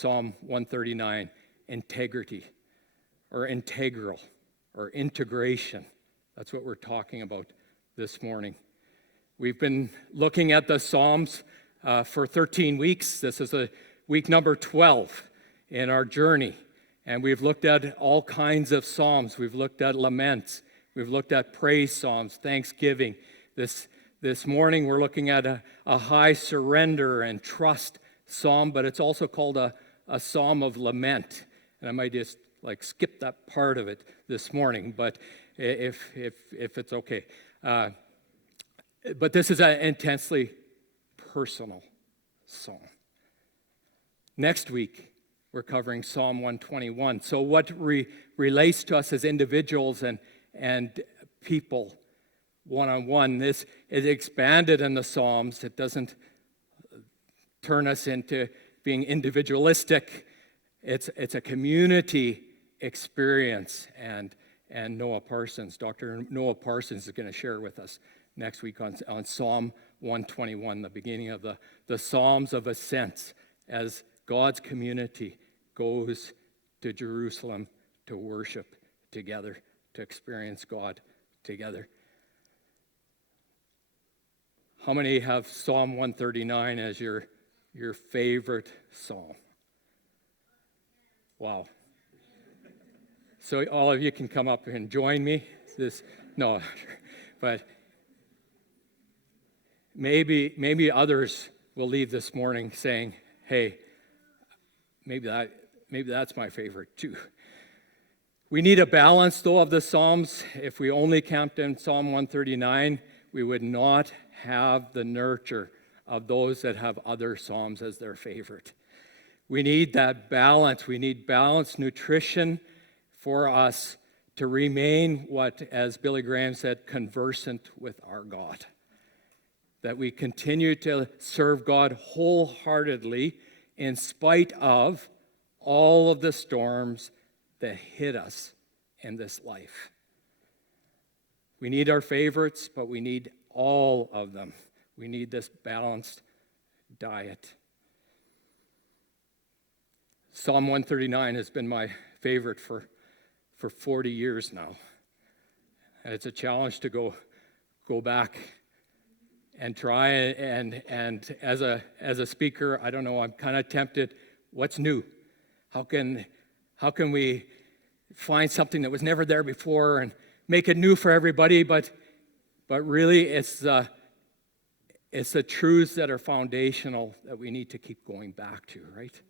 Psalm 139, integrity, or integral, or integration. That's what we're talking about this morning. We've been looking at the Psalms for 13 weeks. This is week number 12 in our journey. And we've looked at all kinds of Psalms. We've looked at laments. We've looked at praise Psalms, thanksgiving. This morning we're looking at a high surrender and trust Psalm, but it's also called a Psalm of lament. And I might just skip that part of it this morning, but if it's okay. But this is an intensely personal psalm. Next week, we're covering Psalm 121. So what relates to us as individuals and people one-on-one, this is expanded in the Psalms. It doesn't turn us into being individualistic. It's a community experience, and Noah Parsons, Dr. Noah Parsons is going to share with us next week on Psalm 121, the beginning of the Psalms of Ascent, as God's community goes to Jerusalem to worship together, to experience God together. How many have Psalm 139 as your favorite psalm? Wow. So all of you can come up and join me. But maybe others will leave this morning saying, hey, maybe that's my favorite too. We need a balance, though, of the Psalms. If we only camped in Psalm 139, we would not have the nurture of those that have other Psalms as their favorite. We need that balance. We need balanced nutrition for us to remain what, as Billy Graham said, conversant with our God. That we continue to serve God wholeheartedly in spite of all of the storms that hit us in this life. We need our favorites, but we need all of them. We need this balanced diet. Psalm 139 has been my favorite for 40 years now. And it's a challenge to go back and try, and as a speaker, I don't know, I'm kind of tempted. What's new? How can we find something that was never there before and make it new for everybody? But really, it's the truths that are foundational that we need to keep going back to, right?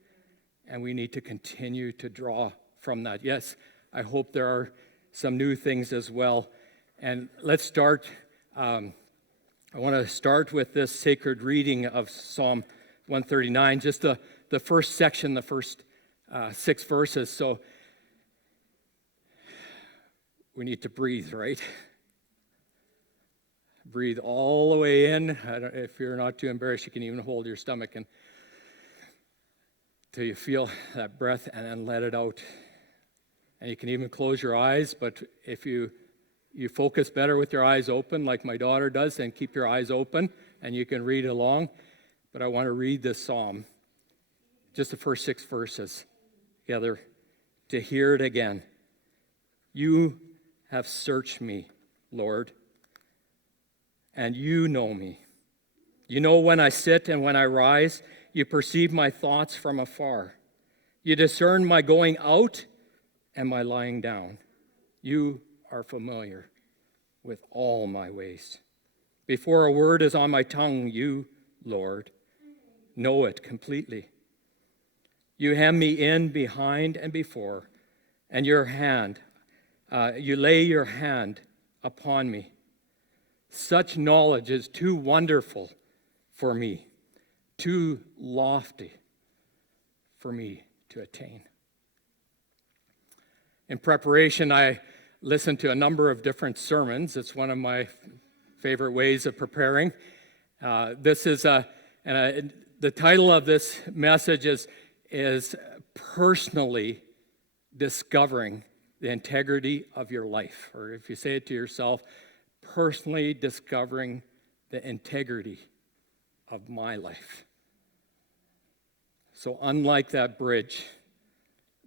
And we need to continue to draw from that. Yes, I hope there are some new things as well. And let's start. I want to start with this sacred reading of Psalm 139, just the first section, the first 6 verses. So we need to breathe, right? Breathe all the way in. If you're not too embarrassed, you can even hold your stomach until you feel that breath, and then let it out. And you can even close your eyes, but if you focus better with your eyes open, like my daughter does, then keep your eyes open, and you can read along. But I want to read this psalm, just the first 6 verses together, to hear it again. You have searched me, Lord, and you know me. You know when I sit and when I rise. You perceive my thoughts from afar. You discern my going out and my lying down. You are familiar with all my ways. Before a word is on my tongue, you, Lord, know it completely. You hem me in behind and before, and you lay your hand upon me. Such knowledge is too wonderful for me, too lofty for me to attain. In preparation, I listened to a number of different sermons. It's one of my favorite ways of preparing. The title of this message is personally discovering the integrity of your life. Or if you say it to yourself, personally discovering the integrity of my life. So unlike that bridge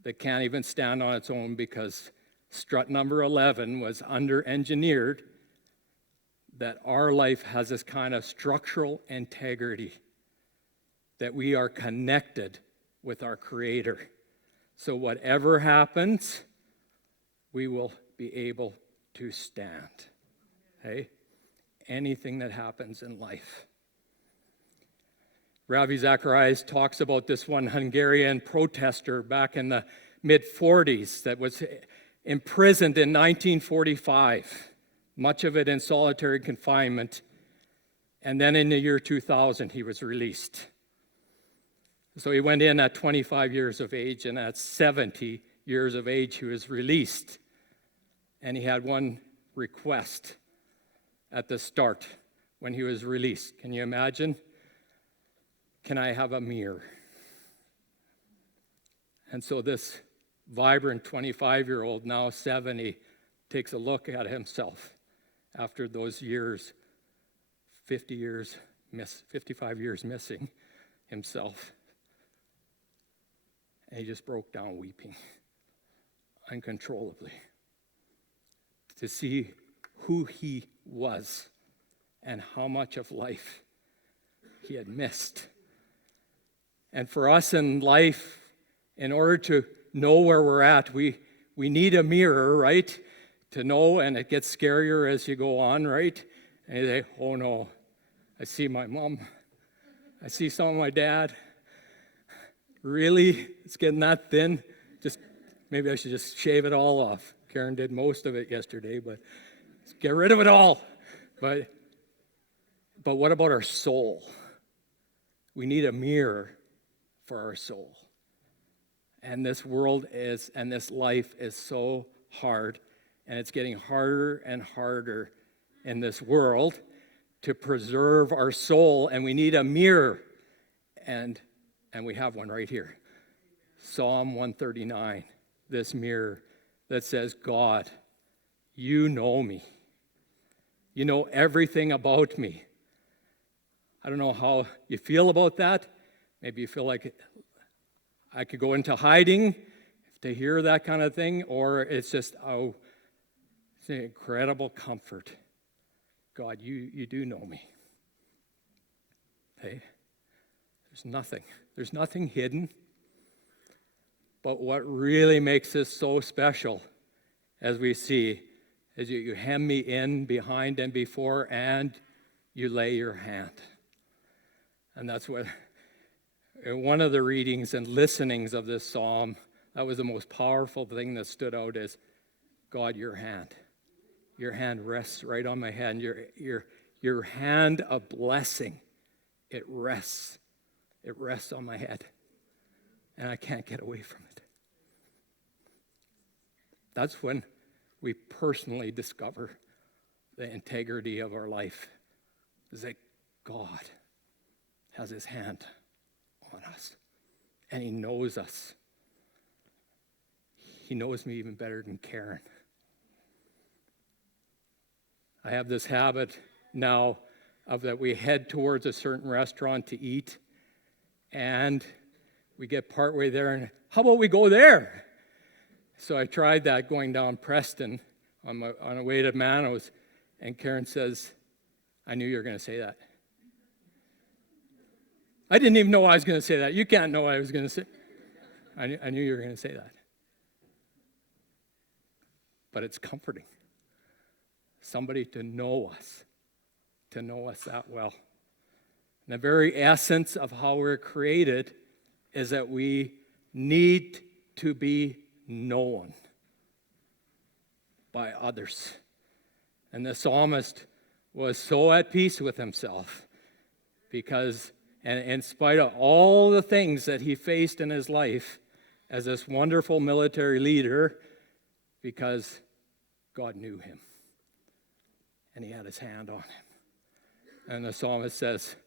that can't even stand on its own because strut number 11 was under-engineered, that our life has this kind of structural integrity, that we are connected with our Creator. So whatever happens, we will be able to stand. Okay? Anything that happens in life. Ravi Zacharias talks about this one Hungarian protester back in the mid-40s that was imprisoned in 1945, much of it in solitary confinement. And then in the year 2000, he was released. So he went in at 25 years of age, and at 70 years of age, he was released. And he had one request at the start when he was released. Can you imagine? Can I have a mirror? And so this vibrant 25-year-old, now 70, takes a look at himself after those years, 55 years missing himself. And he just broke down weeping uncontrollably to see who he was and how much of life he had missed. And for us in life, in order to know where we're at, we need a mirror, right? To know, and it gets scarier as you go on, right? And you say, oh no, I see my mom. I see some of my dad. Really? It's getting that thin? Maybe I should just shave it all off. Karen did most of it yesterday, but let's get rid of it all. But what about our soul? We need a mirror for our soul. And this world and this life is so hard, and it's getting harder and harder in this world to preserve our soul, and we need a mirror. And we have one right here. Psalm 139, this mirror that says, God, you know me. You know everything about me. I don't know how you feel about that. Maybe you feel like I could go into hiding to hear that kind of thing, or it's just, it's an incredible comfort. God, you do know me. Hey, there's nothing hidden. But what really makes this so special, as we see, is you hem me in behind and before, and you lay your hand. And that's what, in one of the readings and listenings of this psalm, that was the most powerful thing that stood out is, God, your hand. Your hand rests right on my head. Your hand of blessing, it rests. It rests on my head. And I can't get away from it. That's when we personally discover the integrity of our life, is that God has his hand on us, and he knows us. He knows me even better than Karen. I have this habit now of that we head towards a certain restaurant to eat, and we get partway there, and how about we go there? So I tried that going down Preston on the way to Manos, and Karen says, I knew you were going to say that. I didn't even know I was going to say that. You can't know what I was going to say. I knew you were going to say that. But it's comforting. Somebody to know us that well. And the very essence of how we're created is that we need to be known by others. And the psalmist was so at peace with himself because, and in spite of all the things that he faced in his life as this wonderful military leader, because God knew him and he had his hand on him. And the psalmist says,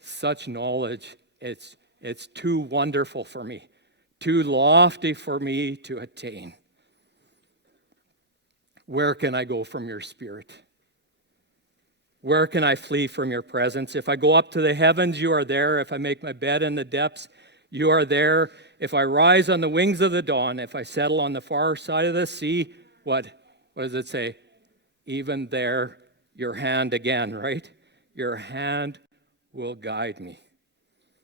such knowledge, it's too wonderful for me, too lofty for me to attain. Where can I go from your spirit? Where can I flee from your presence? If I go up to the heavens, you are there. If I make my bed in the depths, You are there. If I rise on the wings of the dawn, if I settle on the far side of the sea, what does it say? Even there, your hand again, right? Your hand will guide me.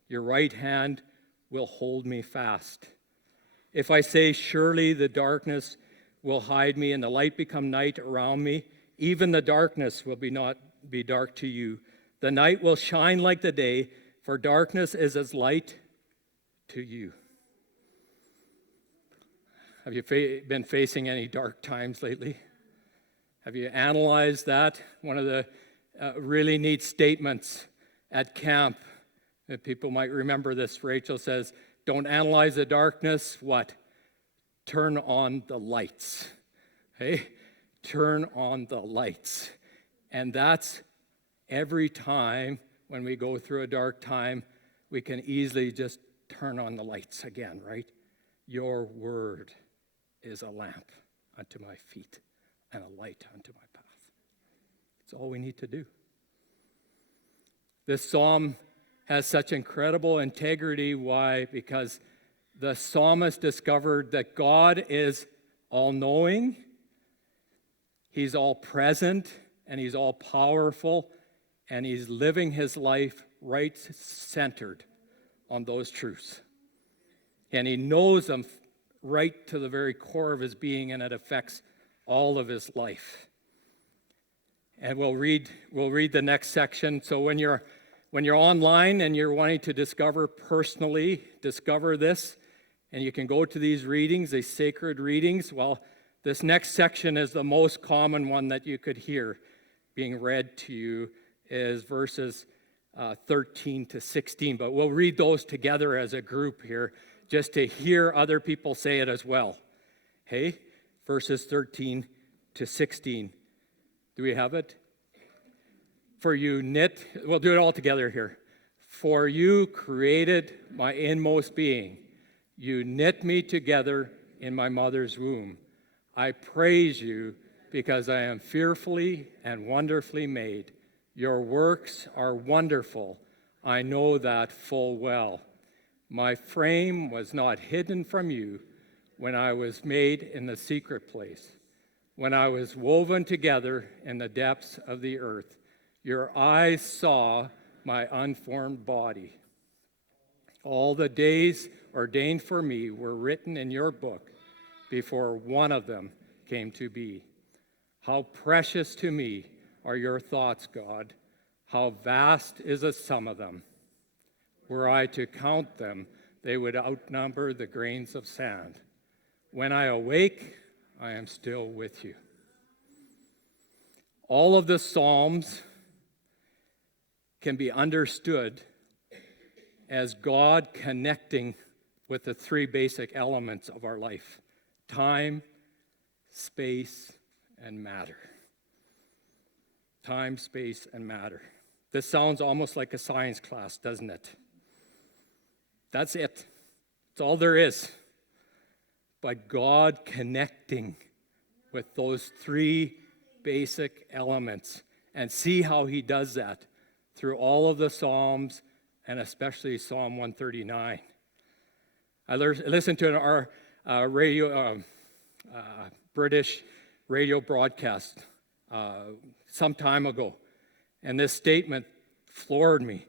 Your right hand will hold me fast. If I say, surely the darkness will hide me and the light become night around me, even the darkness will not be dark to you. The night will shine like the day, for darkness is as light to you. Have you been facing any dark times lately? Have you analyzed that? One of the really neat statements at camp, that people might remember this, Rachel says, don't analyze the darkness, what? Turn on the lights. Hey? Turn on the lights. And that's every time when we go through a dark time, we can easily just turn on the lights again, right? Your word is a lamp unto my feet and a light unto my path. It's all we need to do. This psalm has such incredible integrity. Why? Because the psalmist discovered that God is all-knowing, He's all-present, and He's all-powerful, and He's living His life right centered on those truths. And He knows them right to the very core of His being, and it affects all of His life. And we'll read the next section. So when you're online and you're wanting to discover this, and you can go to these readings, these sacred readings, well, this next section is the most common one that you could hear being read to you, is verses 13 to 16. But we'll read those together as a group here, just to hear other people say it as well. Hey, verses 13 to 16. Do we have it? We'll do it all together here. For you created my inmost being. You knit me together in my mother's womb. I praise you because I am fearfully and wonderfully made. Your works are wonderful. I know that full well. My frame was not hidden from you when I was made in the secret place, when I was woven together in the depths of the earth. Your eyes saw my unformed body. All the days ordained for me were written in your book before one of them came to be. How precious to me are your thoughts, God. How vast is the sum of them. Were I to count them, they would outnumber the grains of sand. When I awake, I am still with you. All of the Psalms can be understood as God connecting with the three basic elements of our life: time, space, and matter. Time, space, and matter. This sounds almost like a science class, doesn't it? That's it. That's all there is. But God connecting with those three basic elements, and see how He does that through all of the Psalms, and especially Psalm 139. I listened to our British radio broadcast some time ago, and this statement floored me.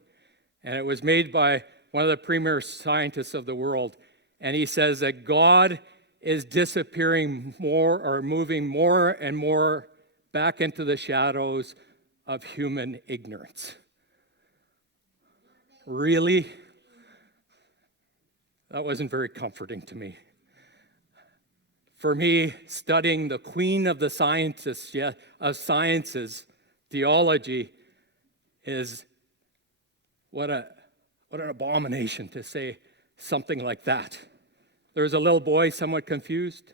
And it was made by one of the premier scientists of the world, and he says that God is disappearing more, or moving more and more back into the shadows of human ignorance. Really? That wasn't very comforting to me. For me, studying the queen of the sciences, theology, is what an abomination to say something like that. There was a little boy somewhat confused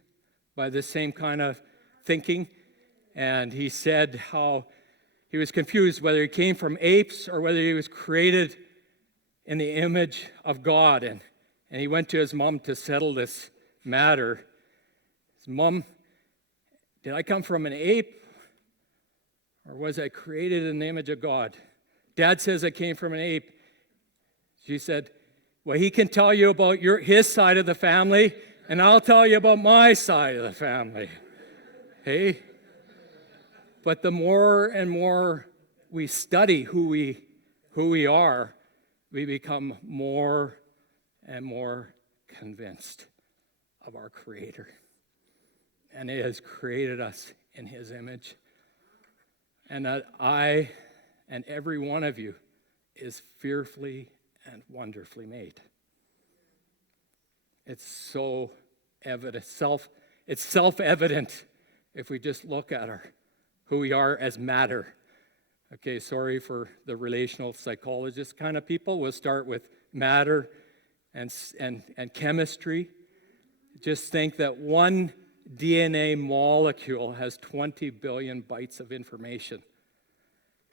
by this same kind of thinking, and he said how he was confused whether he came from apes or whether he was created in the image of God. And he went to his mom to settle this matter. His mom, did I come from an ape, or was I created in the image of God? Dad says I came from an ape. She said, Well, he can tell you about his side of the family, and I'll tell you about my side of the family. Hey? But the more and more we study who we are, we become more and more convinced of our Creator. And He has created us in His image. And that I and every one of you is fearfully and wonderfully made. It's so evident, it's self-evident if we just look at who we are as matter. Okay, sorry for the relational psychologist kind of people. We'll start with matter and chemistry. Just think that one DNA molecule has 20 billion bytes of information.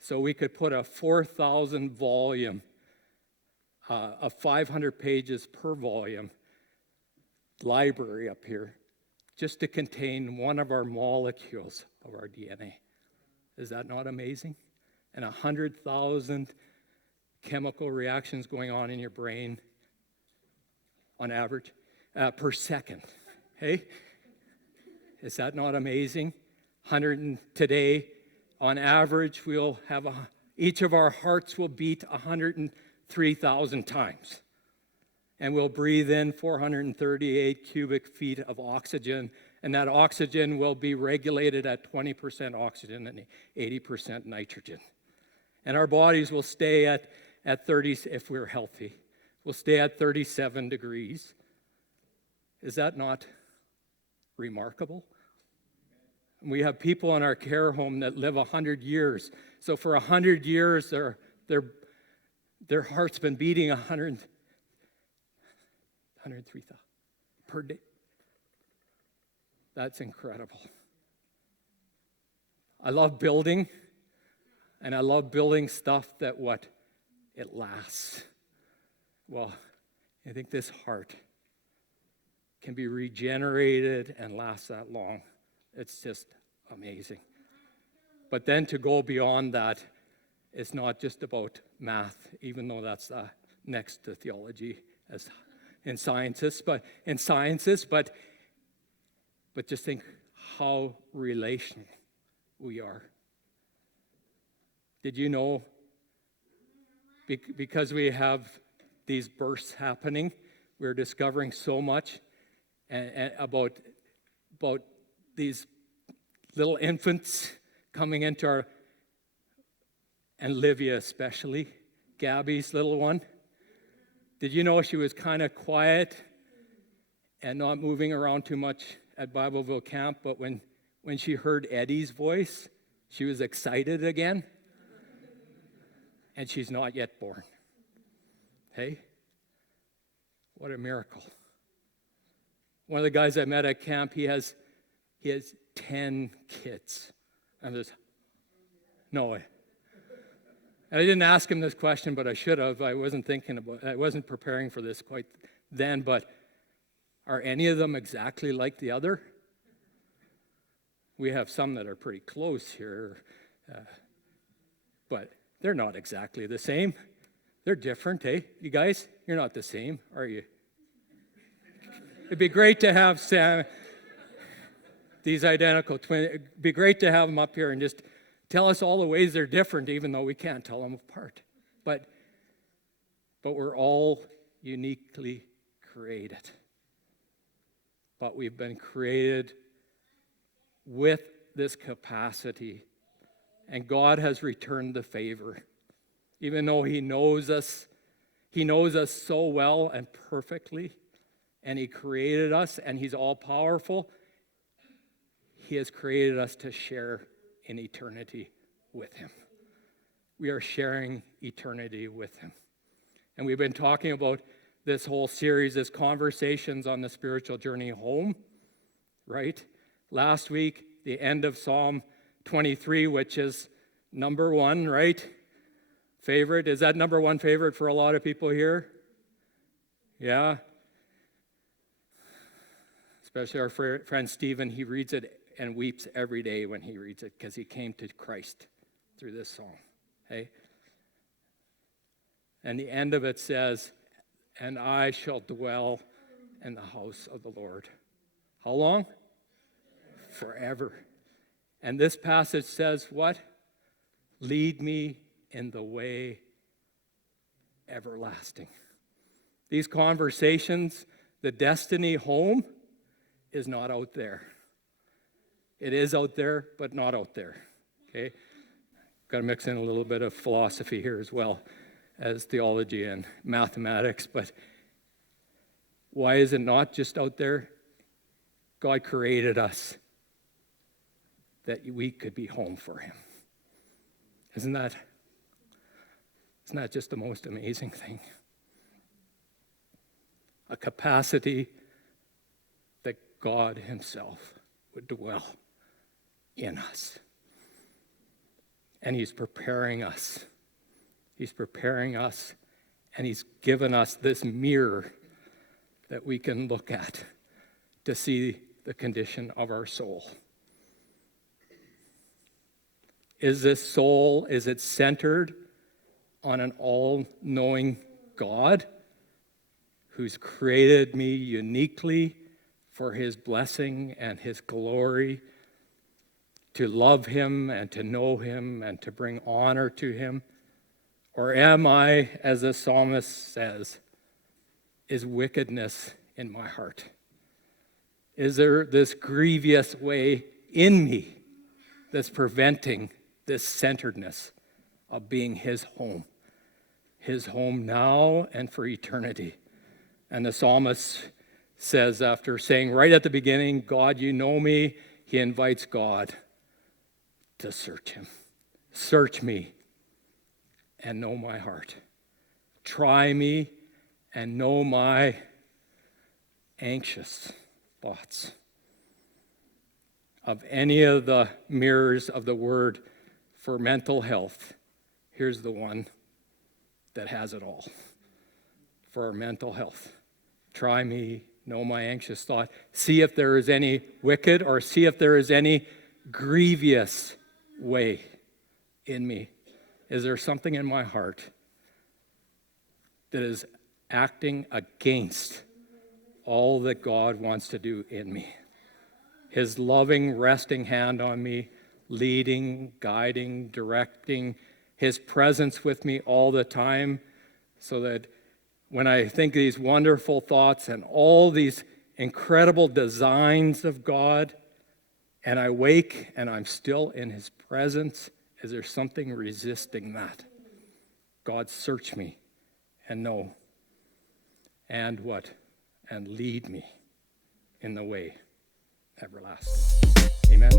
So we could put a 4,000 volume of 500 pages per volume library up here just to contain one of our molecules of our DNA. Is that not amazing? And 100,000 chemical reactions going on in your brain on average per second. Hey? Is that not amazing? Today, on average, we'll have each of our hearts will beat 103,000 times. And we'll breathe in 438 cubic feet of oxygen. And that oxygen will be regulated at 20% oxygen and 80% nitrogen. And our bodies will stay at 30, if we're healthy, we'll stay at 37 degrees. Is that not remarkable? We have people in our care home that live 100 years. So for 100 years, their heart's been beating 103,000 per day. That's incredible. I love building, and I love building stuff that it lasts. Well, I think this heart can be regenerated and last that long. It's just amazing. But then to go beyond that, it's not just about math, even though that's next to theology as in sciences, but just think how relational we are. Did you know, because we have these births happening, we're discovering so much and about these little infants coming into our, and Livia especially, Gabby's little one. Did you know she was kind of quiet and not moving around too much at Bibleville camp, but when she heard Eddie's voice, she was excited again? And she's not yet born. Hey? What a miracle. One of the guys I met at camp, he has 10 kids. And there's no way. And I didn't ask him this question, but I should have. I wasn't preparing for this quite then, but are any of them exactly like the other? We have some that are pretty close here, but they're not exactly the same. They're different, eh? You guys, you're not the same, are you? It'd be great to have these identical twins. It'd be great to have them up here and just tell us all the ways they're different, even though we can't tell them apart. But we're all uniquely created. But we've been created with this capacity, and God has returned the favor. Even though He knows us so well and perfectly, and He created us, and He's all-powerful, He has created us to share in eternity with Him. We are sharing eternity with Him. And we've been talking about this whole series as conversations on the spiritual journey home, right? Last week, the end of Psalm 23, which is number one, right? Favorite. Is that number one favorite for a lot of people here? Yeah. Especially our friend Stephen, he reads it and weeps every day when he reads it because he came to Christ through this song. Hey? And the end of it says, and I shall dwell in the house of the Lord. How long? Forever. And this passage says what? Lead me in the way everlasting. These conversations, the destiny home is not out there. It is out there, but not out there. Okay? Got to mix in a little bit of philosophy here as well as theology and mathematics, but why is it not just out there? God created us that we could be home for him. Isn't that just the most amazing thing? A capacity that God himself would dwell in us. And he's preparing us. He's preparing us, and he's given us this mirror that we can look at to see the condition of our soul. Is this soul, is it centered on an all-knowing God who's created me uniquely for his blessing and his glory, to love him and to know him and to bring honor to him? Or am I, as the psalmist says, is wickedness in my heart? Is there this grievous way in me that's preventing this centeredness of being his home now and for eternity? And the psalmist says, after saying right at the beginning, God, you know me, he invites God to search him. Search me and know my heart. Try me and know my anxious thoughts. Of any of the mirrors of the word for mental health, here's the one that has it all. For our mental health. Try me, know my anxious thought. See if there is any wicked, or see if there is any grievous way in me. Is there something in my heart that is acting against all that God wants to do in me? His loving, resting hand on me, leading, guiding, directing, his presence with me all the time, so that when I think these wonderful thoughts and all these incredible designs of God, and I wake and I'm still in his presence, is there something resisting that? God, search me and know. And what? And lead me in the way everlasting. Amen.